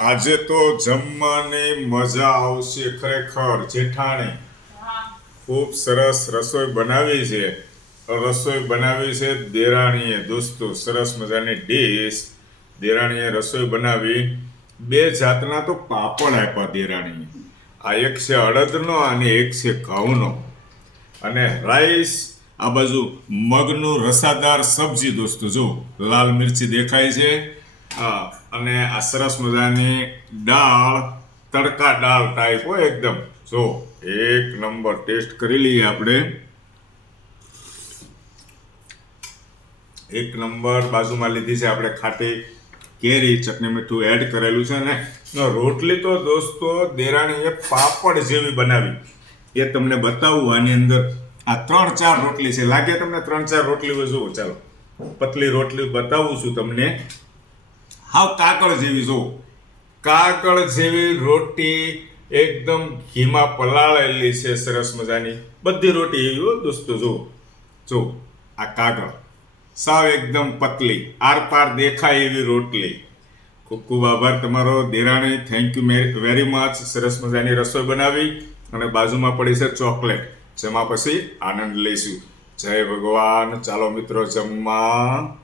આજે તો જમવાની મજા આવશે ખરેખર જેઠાણી ખૂબ સરસ રસોઈ બનાવી છે. દેરાણીએ. દોસ્તો સરસ મજાની ડીશ દેરાણીએ રસોઈ બનાવી. બે જાતના તો પાપડ આપ્યા દેરાણીએ. આ એક છે અડદનો અને એક છે ઘઉંનો. અને રાઈસ આ બાજુ મગનું રસાદાર સબ્જી. દોસ્તો જો લાલ મિરચી દેખાય છે. અને આ સરસ મજાની દાળ, તડકા દાળ ટાઈપ હોય એકદમ. જો એક નંબર. ટેસ્ટ કરી લઈએ આપણે. એક નંબર. બાજુમાં લીધી છે આપણે ખાટી કેરી, ચટણી મીઠું એડ કરેલું છે. ને રોટલી તો દોસ્તો દેરાણીએ પાપડ જેવી બનાવી, એ તમને બતાવું. આની અંદર આ 3-4 રોટલી છે. લાગે તમને 3-4 રોટલી હોય? જુઓ, ચાલો પતલી રોટલી બતાવું છું તમને. હાવ કાગળ જેવી. જો કાગળ જેવી રોટી એકદમ ઘીમાં પલાળેલી છે, સરસ મજાની. બધી રોટી એવી હોય દોસ્તો. જો આ કાગળ સાવ એકદમ પતલી, આર પાર દેખાય એવી રોટલી. ખૂબ ખૂબ આભાર તમારો દેરાણી. Thank you very much. સરસ મજાની રસોઈ બનાવી. અને બાજુમાં પડી છે ચોકલેટ, જેમાં પછી આનંદ લઈશું. જય ભગવાન. ચાલો મિત્રો જમવા.